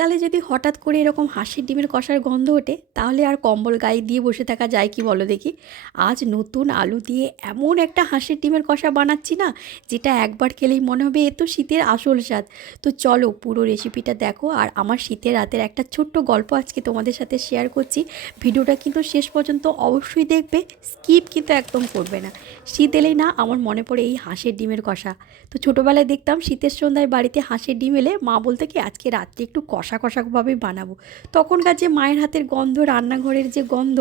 শীতকালে যদি হঠাৎ করে এরকম হাঁসের ডিমের কষার গন্ধ ওঠে তাহলে আর কম্বল গায়ে দিয়ে বসে থাকা যায় কি বলো দেখি। আজ নতুন আলু দিয়ে এমন একটা হাঁসের ডিমের কষা বানাচ্ছি না, যেটা একবার খেলেই মনে হবে এ তো শীতের আসল স্বাদ। তো চলো পুরো রেসিপিটা দেখো, আর আমার শীতের রাতের একটা ছোট্ট গল্প আজকে তোমাদের সাথে শেয়ার করছি। ভিডিওটা কিন্তু শেষ পর্যন্ত অবশ্যই দেখবে, স্কিপ কিন্তু একদম করবে না। শীত এলেই না আমার মনে পড়ে এই হাঁসের ডিমের কষা। তো ছোটোবেলায় দেখতাম শীতের সন্ধ্যায় বাড়িতে হাঁসের ডিম এলে মা বলতে কি আজকে রাত্রে একটু কষা কষাভাবে বানাবো। তখনকার যে মায়ের হাতের গন্ধ, রান্নাঘরের যে গন্ধ,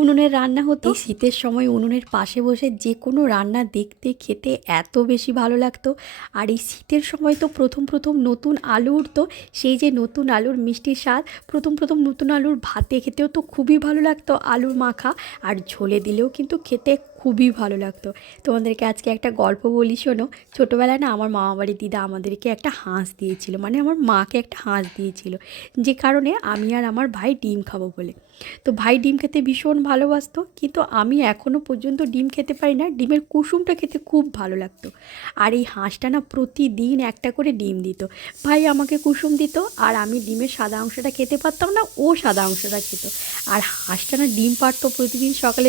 উনুনের রান্না হতো, এই শীতের সময় উনুনের পাশে বসে যে কোনো রান্না দেখতে খেতে এত বেশি ভালো লাগতো। আর এই শীতের সময় তো প্রথম প্রথম নতুন আলু উঠতো, সেই যে নতুন আলুর মিষ্টি স্বাদ, প্রথম প্রথম নতুন আলুর ভাতে খেতেও তো খুবই ভালো লাগতো, আলুর মাখা আর ঝোলে দিলেও কিন্তু খেতে খুবই ভালো লাগতো। তোমাদেরকে আজকে একটা গল্প বলি, শোনো। ছোটোবেলায় না আমার মামাবাড়ির দিদা আমাদেরকে একটা হাঁস দিয়েছিল, মানে আমার মাকে একটা হাঁস দিয়েছিল, যে কারণে আমি আর আমার ভাই ডিম খাবো বলে। তো ভাই ডিম খেতে ভীষণ ভালোবাসতো, কিন্তু আমি এখনও পর্যন্ত ডিম খেতে পারি না। ডিমের কুসুমটা খেতে খুব ভালো লাগতো। আর এই হাঁসটা না প্রতিদিন একটা করে ডিম দিত। ভাই আমাকে কুসুম দিত, আর আমি ডিমের সাদা অংশটা খেতে পারতাম না, ও সাদা অংশটা খেত। আর হাঁসটা না ডিম পাড়তো প্রতিদিন সকালে,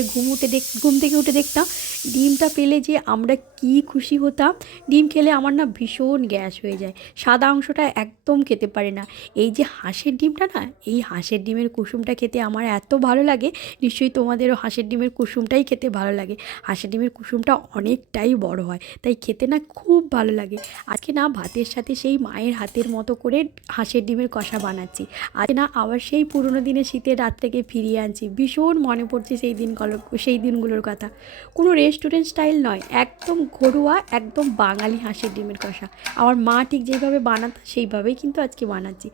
ঘুম থেকে উঠে দেখতাম ডিমটা পেলে যে আমরা কি খুশি হতাম। ডিম খেলে আমার না ভীষণ গ্যাস হয়ে যায়, সাদা অংশটা একদম খেতে পারে না। এই যে হাঁসের ডিমটা না, এই হাঁসের ডিমের কুসুমটা খেতে আমার এত ভালো লাগে, নিশ্চয়ই তোমাদেরও হাঁসের ডিমের কুসুমটাই খেতে ভালো লাগে। হাঁসের ডিমের কুসুমটা অনেকটাই বড় হয়, তাই খেতে না খুব ভালো লাগে। আজকে না ভাতের সাথে সেই মায়ের হাতের মতো করে হাঁসের ডিমের কষা বানাচ্ছি। আজকে না আবার সেই পুরনো দিনে শীতের রাত থেকে ফিরিয়ে আনছি। ভীষণ মনে পড়ছে সেই দিনগুলোর কথা। কোনো রেস্টুরেন্ট স্টাইল নয়, একদম ঘরোয়া, একদম বাঙালি হাঁসের ডিমের কষা। আমার মা ঠিক যেভাবে বানাতো সেইভাবেই কিন্তু আজকে বানাচ্ছি।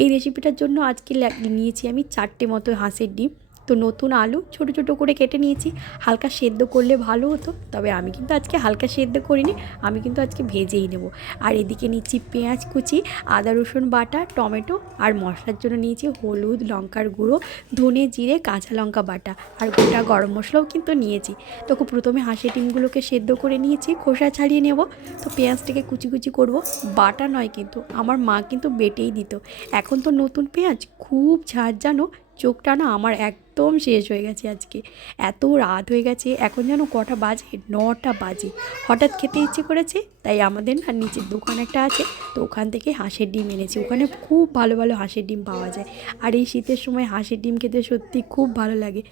এই রেসিপিটার জন্য আজকে নিয়েছি আমি 4টে মতো হাঁসের ডিম। তো নতুন আলু ছোট ছোট করে কেটে নিয়েছি। হালকা সেদ্ধ করলে ভালো হতো, তবে আমি কিন্তু আজকে হালকা সেদ্ধ করিনি, আমি কিন্তু আজকে ভেজেই নেব। আর এদিকে নিচ্ছি পেঁয়াজ কুচি, আদা রসুন বাটা, টমেটো, আর মশলার জন্য নিয়েছি হলুদ, লঙ্কার গুঁড়ো, ধনে জিরে, কাঁচা লঙ্কা বাটা, আর গোটা গরম মশলাও কিন্তু নিয়েছি। তো প্রথমে হাঁসের ডিমগুলোকে সেদ্ধ করে নিয়েছি, খোসা ছাড়িয়ে নেব। তো পেঁয়াজটাকে কুচি কুচি করব, বাটা নয় কিন্তু, আমার মা কিন্তু বেটেই দিত। এখন তো নতুন পেঁয়াজ খুব ঝাঁঝ, জানো, চোখটা না আমার একদম শেষ হয়ে গেছে আজকে। এত রাত হয়ে গেছে, এখন যেন কটা বাজে, 9টা বাজে। হঠাৎ খেতে ইচ্ছে করেছে, তাই আমাদের না নিচের দোকান একটা আছে, তো ওখান থেকে হাঁসের ডিম এনেছি। ওখানে খুব ভালো ভালো হাঁসের ডিম পাওয়া যায়, আর এই শীতের সময় হাঁসের ডিম খেতে সত্যি খুব ভালো লাগে।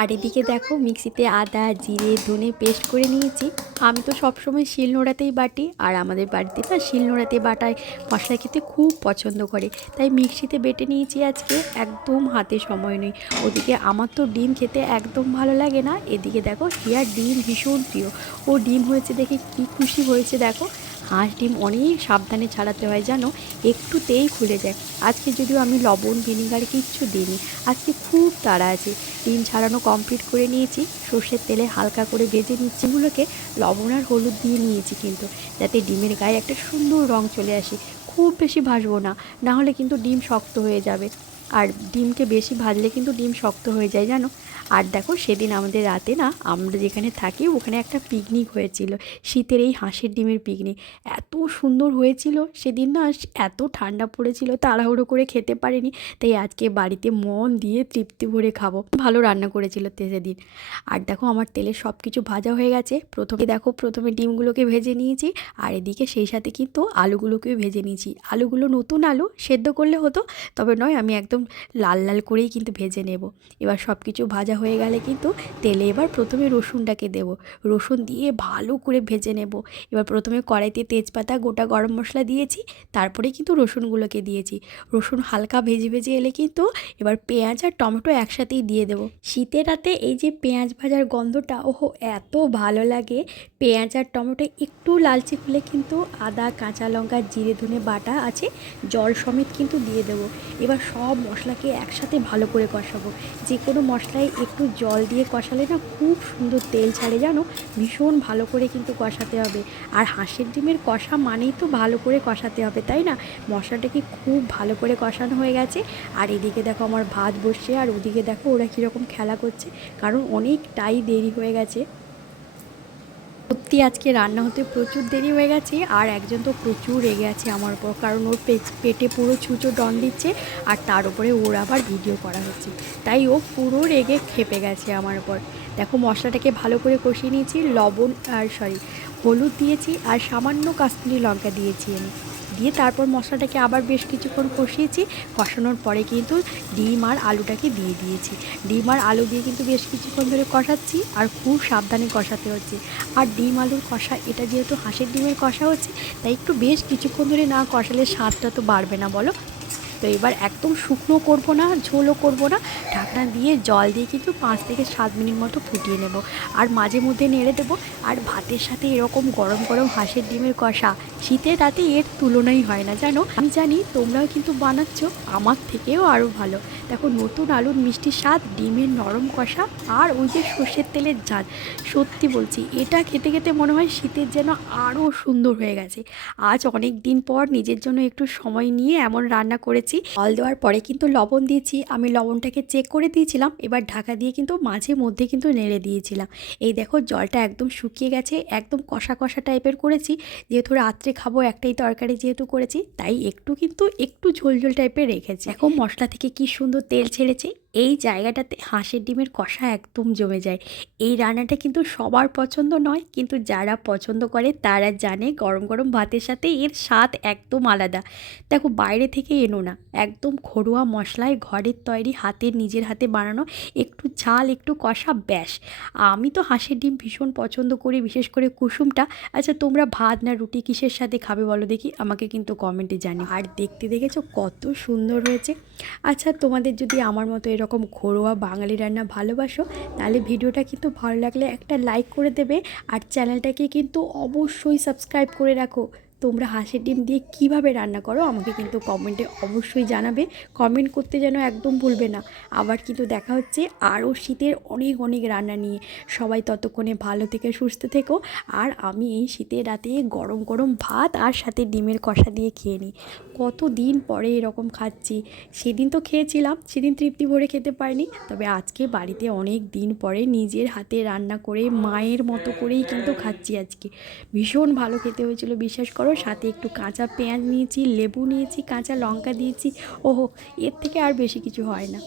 আর এদিকে দেখো মিক্সিতে আদা, জিরে, ধনে পেস্ট করে নিয়েছি। আমি তো সবসময় শিলনোড়াতেই বাটি, আর আমাদের বাড়িতে না শিলনোড়াতে বাটায় মশলা খেতে খুব পছন্দ করে, তাই মিক্সিতে বেটে নিয়েছি আজকে। একদম হাতে সময় নেই। ওদিকে আমার তো ডিম খেতে একদম ভালো লাগে না, এদিকে দেখো হিয়ার ডিম ভীষণ প্রিয়। ও ডিম হয়েছে দেখে কি খুশি হয়েছে দেখো। হাঁস ডিম অনেক সাবধানে ছাড়াতে হয় জানো, একটুতেই খুলে যায়। আজকে যদিও আমি লবণ ভিনিগার কিচ্ছু দিইনি, আজকে খুব তাড়া আছে। ডিম ছাড়ানো কমপ্লিট করে নিয়েছি, সর্ষের তেলে হালকা করে ভেজে নিচ্ছি। এগুলোকে লবণ আর হলুদ দিয়ে নিয়েছি কিন্তু, যাতে ডিমের গায়ে একটা সুন্দর রং চলে আসে। খুব বেশি ভাজবো না, না হলে কিন্তু ডিম শক্ত হয়ে যাবে। আর ডিমকে বেশি ভাজলে কিন্তু ডিম শক্ত হয়ে যায় জানো। আর দেখো সেদিন আমাদের রাতে না, আমরা যেখানে থাকি ওখানে একটা পিকনিক হয়েছিল, শীতের এই হাঁসের ডিমের পিকনিক। এত সুন্দর হয়েছিল সেদিন না, এত ঠান্ডা পড়েছিল, তাড়াহুড়ো করে খেতে পারিনি, তাই আজকে বাড়িতে মন দিয়ে তৃপ্তি ভরে খাবো। ভালো রান্না করেছিল সেদিন। আর দেখো আমার তেলে সব কিছু ভাজা হয়ে গেছে। প্রথমে ডিমগুলোকে ভেজে নিয়েছি, আর এদিকে সেই সাথে কিন্তু আলুগুলোকেও ভেজে নিয়েছি। আলুগুলো নতুন আলু, সেদ্ধ করলে হতো, তবে নয়, আমি একদম লাল লাল করেই কিন্তু ভেজে নেব। এবার সব কিছু ভাজা হয়ে গেলে কিন্তু তেলে এবার প্রথমে রসুনটাকে দেব, রসুন দিয়ে ভালো করে ভেজে নেব। এবার প্রথমে কড়াইতে তেজপাতা, গোটা গরম মশলা দিয়েছি, তারপরে কিন্তু রসুনগুলোকে দিয়েছি। রসুন হালকা ভেজে ভেজে এলে কিন্তু এবার পেঁয়াজ আর টমেটো একসাথেই দিয়ে দেবো। শীতের রাতে এই যে পেঁয়াজ ভাজার গন্ধটা, ওহো এত ভালো লাগে। পেঁয়াজ আর টমেটো একটু লালচে হলে কিন্তু আদা, কাঁচা লঙ্কা, জিরে, ধনে বাটা আছে, জল সমেত কিন্তু দিয়ে দেবো। এবার সব মশলাকে একসাথে ভালো করে কষাবো। যে কোনো মশলায় একটু জল দিয়ে কষালে না খুব সুন্দর তেল ছাড়ে জানো, ভীষণ ভালো করে কিন্তু কষাতে হবে। আর হাঁসের ডিমের কষা মানেই তো ভালো করে কষাতে হবে, তাই না। মশলাটাকে খুব ভালো করে কষানো হয়ে গেছে। আর এদিকে দেখো আমার ভাত বসছে, আর ওদিকে দেখো ওরা কীরকম খেলা করছে, কারণ অনেকটাই দেরি হয়ে গেছে। সত্যি আজকে রান্না হতে প্রচুর দেরি হয়ে গেছে, আর একজন তো প্রচুর রেগে আছে আমার উপর, কারণ ওর পেটে পুরো ছুঁচো ডন দিচ্ছে আর তার উপরে ওর আবার ভিডিও করা হচ্ছে, তাই ও পুরো রেগে খেপে গেছে আমার উপর। দেখো মশলাটাকে ভালো করে কষিয়ে নিয়েছি, লবণ আর হলুদ দিয়েছি আর সামান্য কাশ্মীরি লঙ্কা দিয়েছি আমি, দিয়ে তারপর মশলাটাকে আবার বেশ কিছুক্ষণ কষিয়েছি। কষানোর পরে কিন্তু ডিম আর আলুটাকে দিয়ে দিয়েছি। ডিম আর আলু দিয়ে কিন্তু বেশ কিছুক্ষণ ধরে কষাচ্ছি, আর খুব সাবধানে কষাতে হচ্ছে। আর ডিম আলুর কষা, এটা যেহেতু হাঁসের ডিমের কষা হচ্ছে, তাই একটু বেশ কিছুক্ষণ ধরে না কষালে স্বাদটা তো বাড়বে না বলো। তো এবার একদম শুকনো করব না, ঝোলও করব না, ঢাকনা দিয়ে জল দিয়ে কিন্তু 5 থেকে 7 মিনিট মতো ফুটিয়ে নেব। আর মাঝে মধ্যে নেড়ে দেবো। আর ভাতের সাথে এরকম গরম গরম হাঁসের ডিমের কষা শীতের রাতে এর তুলনাই হয় না জানো। আমি জানি তোমরাও কিন্তু বানাচ্ছ আমার থেকেও আরও ভালো। দেখো নতুন আলুর মিষ্টি স্বাদ, ডিমের নরম কষা আর ওই যে সর্ষের তেলের ঝাল, সত্যি বলছি এটা খেতে খেতে মনে হয় শীতের যেন আরও সুন্দর হয়ে গেছে। আজ অনেক দিন পর নিজের জন্য একটু সময় নিয়ে এমন রান্না করেছি। জল দেওয়ার পরে কিন্তু লবণ দিয়েছি, আমি লবণটাকে চেক করে দিয়েছিলাম, এবার ঢাকা দিয়ে কিন্তু মাঝে মধ্যে কিন্তু নেড়ে দিয়েছিলাম। এই দেখো জলটা একদম শুকিয়ে গেছে, একদম কষা কষা টাইপের করেছি, যেহেতু রাত্রে খাবো একটাই তরকারি যেহেতু করেছি, তাই একটু ঝোল ঝোল টাইপের রেখেছি। এখন মশলা থেকে কি সুন্দর তেল ছেড়েছে, এই জায়গাটাতে হাঁসের ডিমের কষা একদম জমে যায়। এই রান্নাটা কিন্তু সবার পছন্দ নয়, কিন্তু যারা পছন্দ করে তারা জানে গরম গরম ভাতের সাথে এর স্বাদ একদম আলাদা। দেখো বাইরে থেকে এনো না, একদম ঘরোয়া মশলায় ঘরের তৈরি, নিজের হাতে বানানো, একটু ঝাল একটু কষা, ব্যাস। আমি তো হাঁসের ডিম ভীষণ পছন্দ করি, বিশেষ করে কুসুমটা। আচ্ছা তোমরা ভাত না রুটি কিসের সাথে খাবে বলো দেখি, আমাকে কিন্তু কমেন্টে জানিও। আর দেখতে দেখেছো কত সুন্দর হয়েছে। আচ্ছা তোমাদের যদি আমার মতো এরকম ঘরোয়া বাঙালি রান্না ভালোবাসো, তাহলে ভিডিওটা কিন্তু ভালো লাগলে একটা লাইক করে দেবে, আর চ্যানেলটাকে কিন্তু অবশ্যই সাবস্ক্রাইব করে রাখো। তোমরা হাঁসের ডিম দিয়ে কীভাবে রান্না করো আমাকে কিন্তু কমেন্টে অবশ্যই জানাবে। কমেন্ট করতে যেন একদম ভুলবে না। আবার কিন্তু দেখা হচ্ছে আরও শীতের অনেক অনেক রান্না নিয়ে। সবাই ততক্ষণে ভালো থেকে সুস্থ থেকো। আর আমি এই শীতের রাতে গরম গরম ভাত আর সাথে ডিমের কষা দিয়ে খেয়ে নিই। কত দিন পরে এরকম খাচ্ছি। সেদিন তো খেয়েছিলাম, সেদিন তৃপ্তি ভরে খেতে পারিনি, তবে আজকে বাড়িতে অনেক দিন পরে নিজের হাতে রান্না করে মায়ের মতো করেই কিন্তু খাচ্ছি আজকে। ভীষণ ভালো খেতে হয়েছিল বিশ্বাস করো। সাথে একটু কাঁচা পেঁয়াজ নিয়েছি, লেবু নিয়েছি, কাঁচা লঙ্কা দিয়েছি। ওহো, এর থেকে আর বেশি কিছু হয় না।